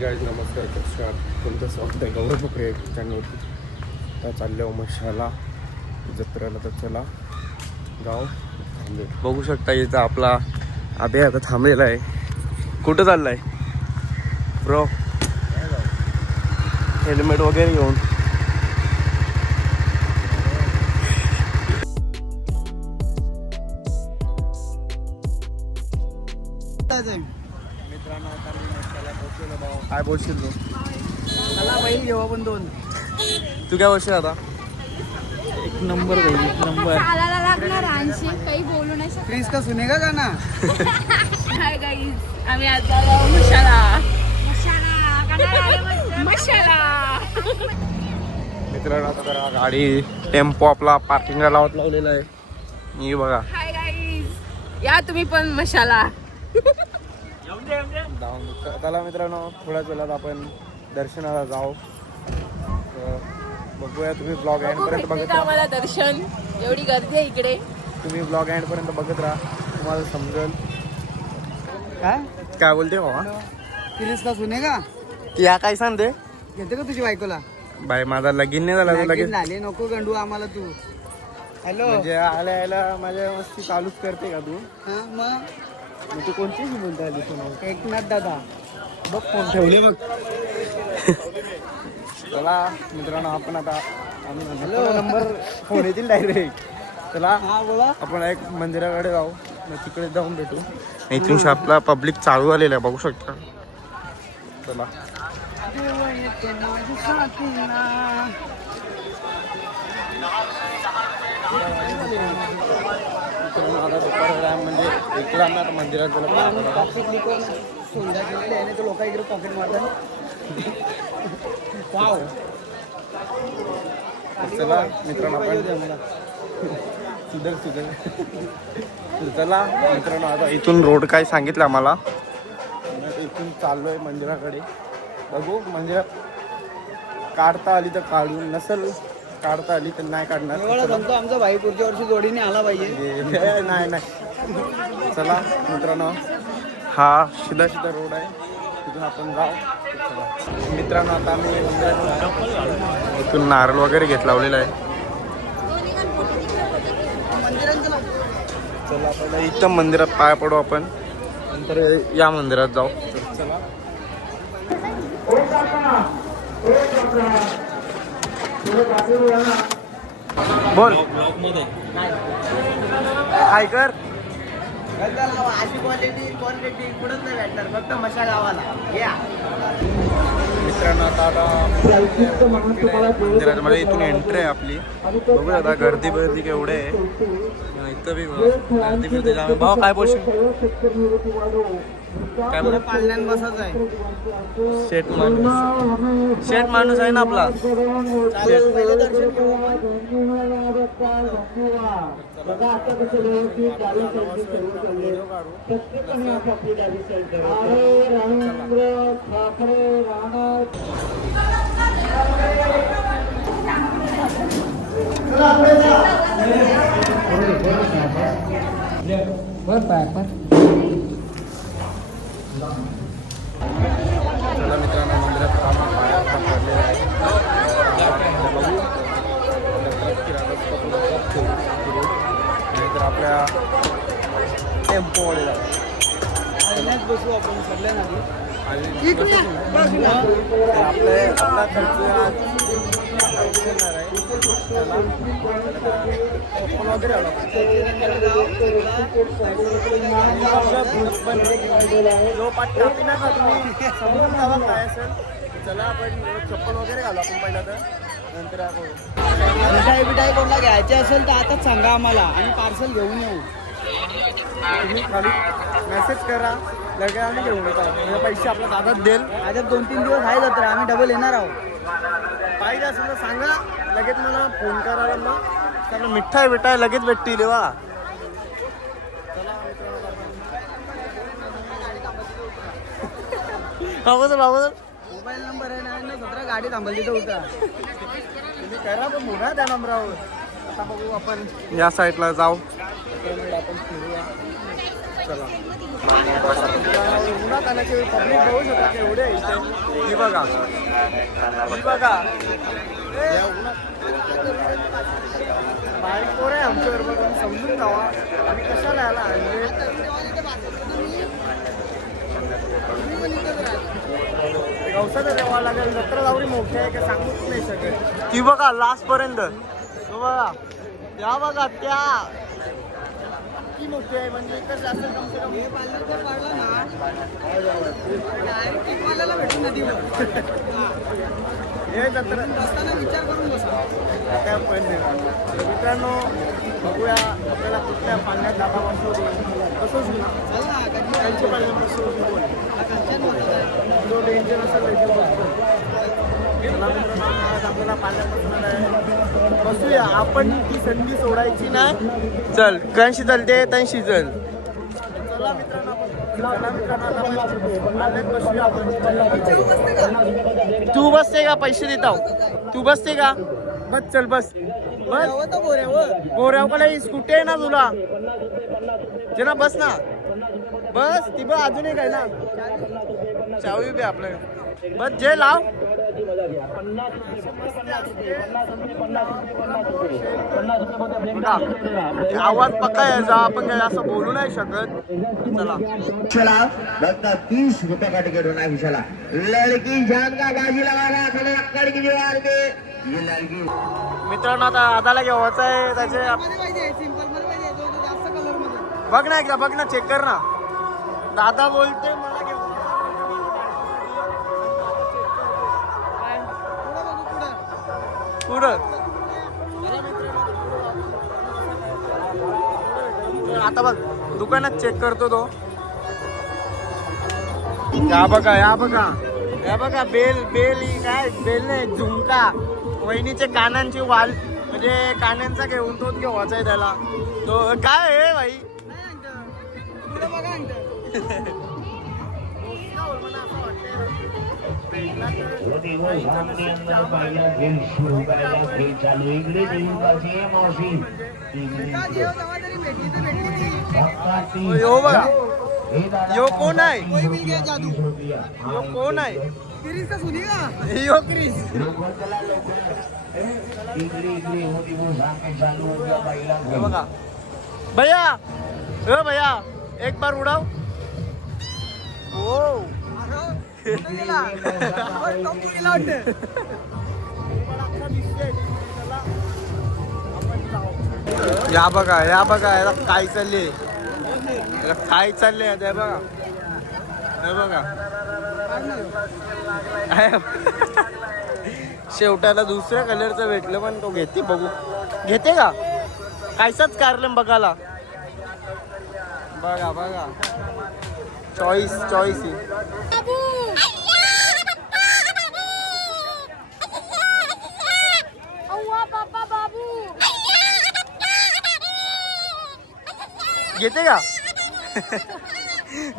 Guys नमस्कार, कशा आहात? तुमचं स्वागत आहे गौरव पकडे चॅनलवरती. आता चालले मशाला जत्रेला, तर चला गाव थांबले. बघू शकता इथं आपला अभय आता थांबलेला आहे. कुठं चाललाय ब्रो? हेल्मेट वगैरे घेऊन. मित्रांनो आता मी मशाला पोहोचलेलो भाऊ. काय बोलशील तू? मला बैल घेऊ आपण दोन. तू काय बोलशील आता? एक नंबर बैल, एक नंबर. चालायला लागणार 80 काही बोलू नाही शकत. क्रिस का सुनेगा गाना? हाय गाईज, आम्ही आज जाऊ मशाला. मशाला मित्रांनो आता जरा गाडी टेम्पो आपला पार्किंगला लावलेला आहे. मी बघा. हाय गाईज, या तुम्ही पण मशाला. चला मित्रांनो, थोड्याच वेळात आपण दर्शनाला जाऊ. बघूया, तुम्ही ब्लॉग एंड पर्यंत बघत राहा. आम्हाला दर्शन, एवढी गर्दी आहे इकडे. तुम्ही ब्लॉग एंड पर्यंत बघत राहा, तुम्हाला समजेल. काय बोलते बाबा? क्रिस का सुनेगा? या काय सांगते? घेते का तुझी बायकोला? बाई माझा लगीन नाही झाला. लगेच झाले, नको गंडू आम्हाला तू. हॅलो, म्हणजे आल्या यायला माझ्या मस्ती चालूच करते का तू? मग तू कोणतीच बोलता आली फोन? एकनाथ दादा बघ फोन ठेवले बघ. चला मित्रांनो, आपण आता नंबर फोन येतील डायरेक्ट. चला हा बोला. आपण एक मंदिराकडे जाऊ, मग तिकडे जाऊन भेटू. इथून शॉपला पब्लिक चालू आलेलं आहे, बघू शकता. चला आता दुपार म्हणजे इकडे आम्ही आता मंदिरात सोंडा घेतले आणि तो लोक इकडे पॉकेट मारतात. वाव. चला मित्रांनो, आपण चला मित्रांनो, आता इथून रोड काय सांगितलं आम्हाला. इथून चाललोय मंदिराकडे. बघू, मंदिरात काढता आली तर काढून, नसेल काढता आली तर नाही काढणार. एवढा जमतो आमचा भाई पुढच्या वर्षी जोडीने आला पाहिजे. नाही. चला मित्रांनो, हा सीधा रोड आहे, तिथून आपण जाऊ. मित्रांनो आता आम्ही इथून नारळ वगैरे लावलेला आहे. चला पहिला इथं मंदिरात पाय पडू आपण, नंतर या मंदिरात जाऊ. चला बोल. काय कर अशी क्वालिटी कुठंच नाही भेटणार, फक्त मशा गावाला या. मित्रांनो आता मंदिरात मध्ये इथून एंट्री आहे आपली. बघू आता गर्दी केवढे आहे इथं बी. गर्दी बिर्दी जाऊ. भाऊ काय बोलशील? काय बोल? पाळण्यान बसायचं आहे. शेठ माणूस आहे ना आपला. चालेल, पहिले दर्शन घेऊ. चला मित्रांनो, मंदिरात पडलेलं आहे. नाहीतर आपल्या टेम्पोमध्ये जाऊ. बसू आपण सगळ्यांना. आपला खर्च आहे. वगैरे आला जो पाठ कापी ना का तुम्ही समजून जावा काय असेल. चला आपण चप्पल वगैरे घालू आपण पहिला, तर नंतर मिठाई बिठाई कोणाला घ्यायची असेल तर आताच सांगा आम्हाला, आणि पार्सल घेऊन येऊ. तुम्ही खाली मेसेज करा, लगेच आम्ही घेऊन येतो. म्हणजे पैसे आपला दादाच देईल. आता 2-3 दिवस आहे जत्रा, आम्ही डबल येणार आहोत. पाहिजे असेल तर सांगा, लगेच मला फोन करा. मग मिठाई बिठाई लगेच भेटतील वा. मोबाईल नंबर आहे 9917 गाडी थांबल तिथं होता. तुम्ही करा पण मुला त्या नंबरावर. आता बघू आपण या साईडला जाऊ. आपण फिरूया. चला उन्हात आल्याचे पब्लिक बघू शकता एवढे आहे इथे. ही बघा ही बघा या उन्हात बारीक पोर आहे आमच्याबरोबर. तुम्ही समजून जावा आम्ही कशाला यायला गवसाचं द्यावा लागेल. जत्रा लावणी मोठी आहे का सांगूच नाही शकत. ती बघा लास्ट पर्यंत बघा त्या बघा त्या किती मोठी आहे म्हणजे कसं असेल कम से कम हे पाळलं ना भेटून हे जत्रा असताना विचार करून बसा त्या पहिले. मित्रांनो बघूया आपल्याला कुठल्या पाण्यात जाता बसतो बसवूच ना त्यांचे पाहिजे बसवू जो डेंजर असेल त्याचे बसतो. आपल्याला पाण्यात बसणार आहे. बसूया आपण ती संधी सोडायची नाही. चल कशी चलते तशी चल. चला मित्रांनो बसूया आपण. तू बसते का पैसे देता तू बसते का बस चल बस बस गोऱ्याकडे स्कूटी आहे ना तुला जे ना बस ना बस ती बघ अजून एक आहे ना चावी बी आपल्या बस जे लाव. आवाज पक्का यायचा आपण काही असं बोलू नाही शकत. चला लगता 30 रुपये का टिकट होना विशाला लड़की जान का बाजी लगाना खड़े अक्कड़ की दीवार पे ये लड़की. मित्रांनो आता आधाला घ्यावायचं आहे त्याचे बघ ना एकदा बघ ना चेक कर ना. दादा बोलते मला पुढं आता बघ दुकानात चेक करतो तो. या बघा या बघा या बघा बेल बेल ही काय बेल नाही झुमका वहिनीचे कानांची वाल म्हणजे कानांचा घेऊन तोच घेवायचा आहे त्याला. तो काय आहे भाई यो बघा यो कोण आहे यो कोण आहे यो क्रिस. बघा भैया हो भैया एक बार उडाव. ओ या बघा याला काय चालले काय चालले हे बघा हे बघा शेवटाला दुसऱ्या कलरचं भेटलं पण तो घेते बघू घेते का कायचाच कारलं बघायला. बघा बघा चॉईस घेते का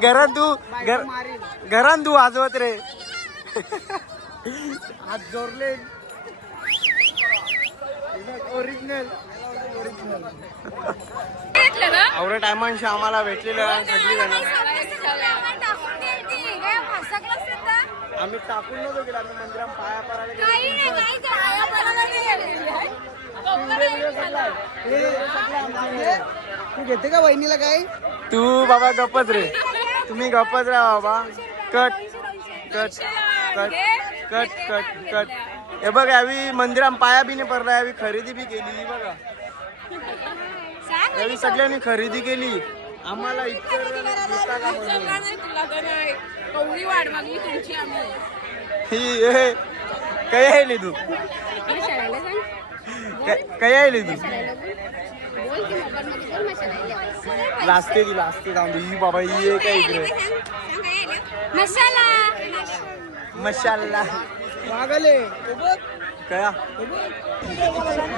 घरात तू वाजवत रे हात जोरले ओरिजिनल एवढ्या टायमांशी आम्हाला भेटलेलं सगळी जण आम्ही टाकून नव्हतो गेलो. आम्ही मंदिरात पाया पडायला तू घेते का बहिणीला काय तू बाबा गप्पच रे तुम्ही गप्पच राहा बाबा. Cut cut cut cut cut cut हे बघ यावी मंदिरात पाया बी नाही पडला. यावी खरेदी बी केली बघा. यावी सगळ्यांनी खरेदी केली. आम्हाला ही काय आहे तू काय आहे तू लास्ते जाऊन ही बाबा ही आहे काय इकडे मसाला काय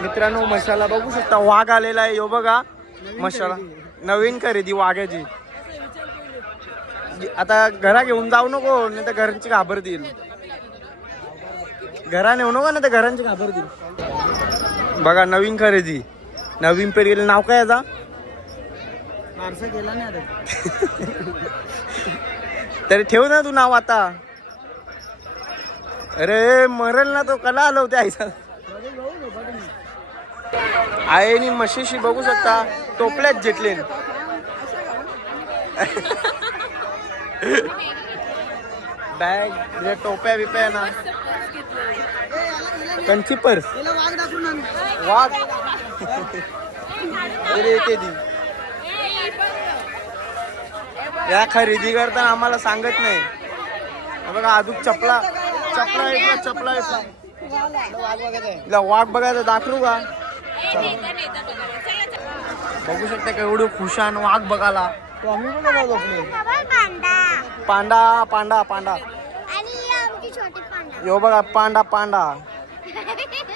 मित्रांनो मसाला बघू शकता वाघ आलेला आहे. यो बघा मसाला नवीन खरेदी वाघाची. आता घरा घेऊन जाऊ नको नाही तर घरांची घाबरतील. घरा नेऊ नको ना तर घरांची घाबरतील. बघा नवीन खरेदी नवीन पेरीला नाव काय याचा फारसा केला नाही रे. तरी ठेव ना तू नाव आता. अरे मरल ना तो, कला आलो होते आईचा. आईनी म्हशीशी बघू शकता टोपल्यात जेटले. बॅग टोप्या बिप्या ना कंची पर्स तिला वाघ दाखवून आण. वाघ अरे ते दी या खरेदी करताना आम्हाला सांगत नाही. हे बघा अजून चपला चपला वाघ बघायचं दाखवू का. बघू शकता का एवढं खुशान वाघ बघायला. तो आम्ही पण बघा झोपले. पांडा पांडा पांडा आणि आमची छोटी पांडा. यो बघा पांडा पांडा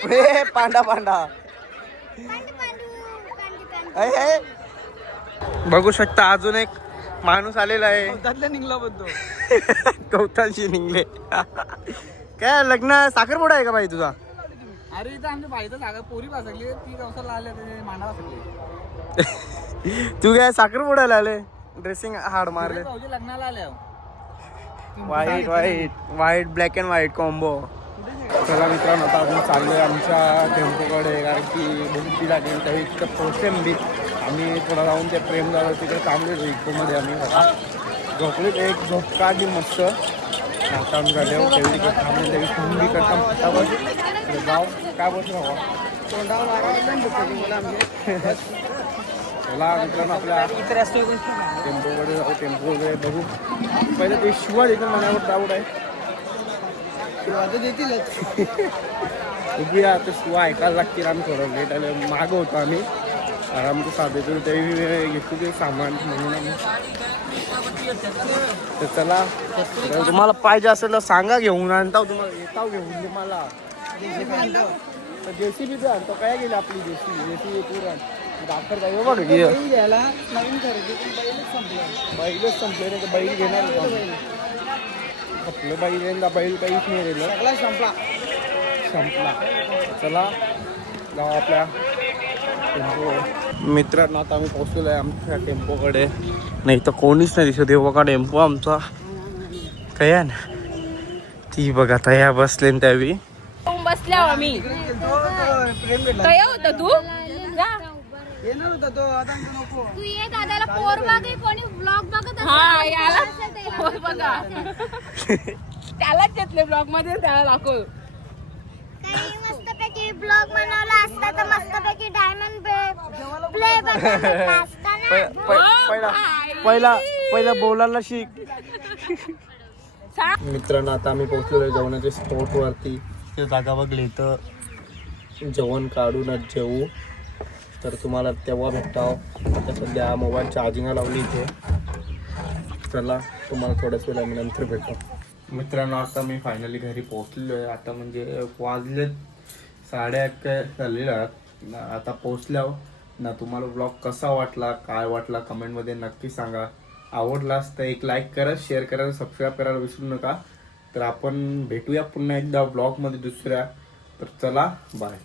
हे पांडा पांडा हे. बघू शकता अजून एक माणूस आलेला आहे. त्यातल्या निघला बनतो. कौतालशी निघले. काय लग्न साखरपुडा आहे का बाई तुझा. अरे इथं आमच्या बाईचं जागा पोरी पासकली ती गवसाला आले मांडा पासकली. तू काय साखरपुड्याला आले. ड्रेसिंग हाड मारले. भाऊजी लग्नाला आल्या. White white white black and white combo. चला मित्रांनो आता आपण चाललोय आमच्या टेम्पोकडे, कारण की भूमती लागेल त्या इतकं कोशिंबीर. आम्ही थोडा जाऊन ते प्रेम झालं तिकडे थांबलेलो इकोमध्ये. आम्ही बघा झोपले एक झोप काढली मस्त. आता आम्ही झाले तेवढी थांबले त्यावेळी थंडी करता फटाफट जाऊ. काय बोलतो बाबा तोंडावर लागायला मला आमचे. चला मित्रांनो आपल्या टेम्पोकडे जाऊ. टेम्पो वगैरे बघू. पहिले ते शिवाय देतो मनावर डाऊट आहे. देतीलच. बघूया आता शिवा ऐकायला लागतील. आम्ही थोडं लेट आलं मागं होतो आम्ही आरामचं साधे तरी त्याही घेतो ते सामान म्हणून आम्ही. तर चला तुम्हाला पाहिजे असेल तर सांगा घेऊन आणता तुम्हाला येताव घेऊन तुम्हाला. तर जेसीबी बी आणतो काय गेली आपली जेसीबी पुरण दाखर जाऊ बघ घ्यायला नवीन खरेदी बैलच संपलं. बैलच संपले नाही तर बैल घेणार आपलं बैल यंदा बैल काहीच नाही राहिलं. सगळा संपला. चला जाऊ आपल्या टेम्पो. मित्रांनो आता आम्ही पोहोचलेलो आहे आमच्या टेम्पोकडे. नाही तर कोणीच नाही दिसत. हे बघा टेम्पो आमचा कया ना ती बघा तया बसले त्यावेळी बसल्या आम्ही. प्रेम भेटला. काय होतं तू जा. येणार होता तो आता नको. तू ये दादाला पोर बघ कोणी ब्लॉग बघत असेल. हा याला पोर बघा. त्यालाच घेतले ब्लॉग मध्ये त्याला दाखव. काही मस्तपैकी ब्लॉग बनवला असता तर मस्तपैकी डायमंड प्ले बटन असता ना. पहिला बोलायला शिक. मित्रांनो आता आम्ही पोहोचलेलो जेवणाच्या स्पॉट वरती. ते जागा बघली तर जेवण काढूनच जेवू. तर तुम्हाला तेव्हा भेटाव. आता सध्या मोबाईल चार्जिंगला लावली इथे. चला तुम्हाला थोड्याच वेळा मी नंतर भेटतो. मित्रांनो आता मी फायनली घरी पोहोचलेलो आहे. आता म्हणजे वाजले 8:30 काय झालेलं. आता पोहोचल्यावर ना तुम्हाला ब्लॉग कसा वाटला काय वाटला कमेंटमध्ये नक्की सांगा. आवडलास तर एक लाईक करा, शेअर करा, सबस्क्राईब करायला विसरू नका. तर आपण भेटूया पुन्हा एकदा ब्लॉगमध्ये दुसऱ्या. तर चला बाय.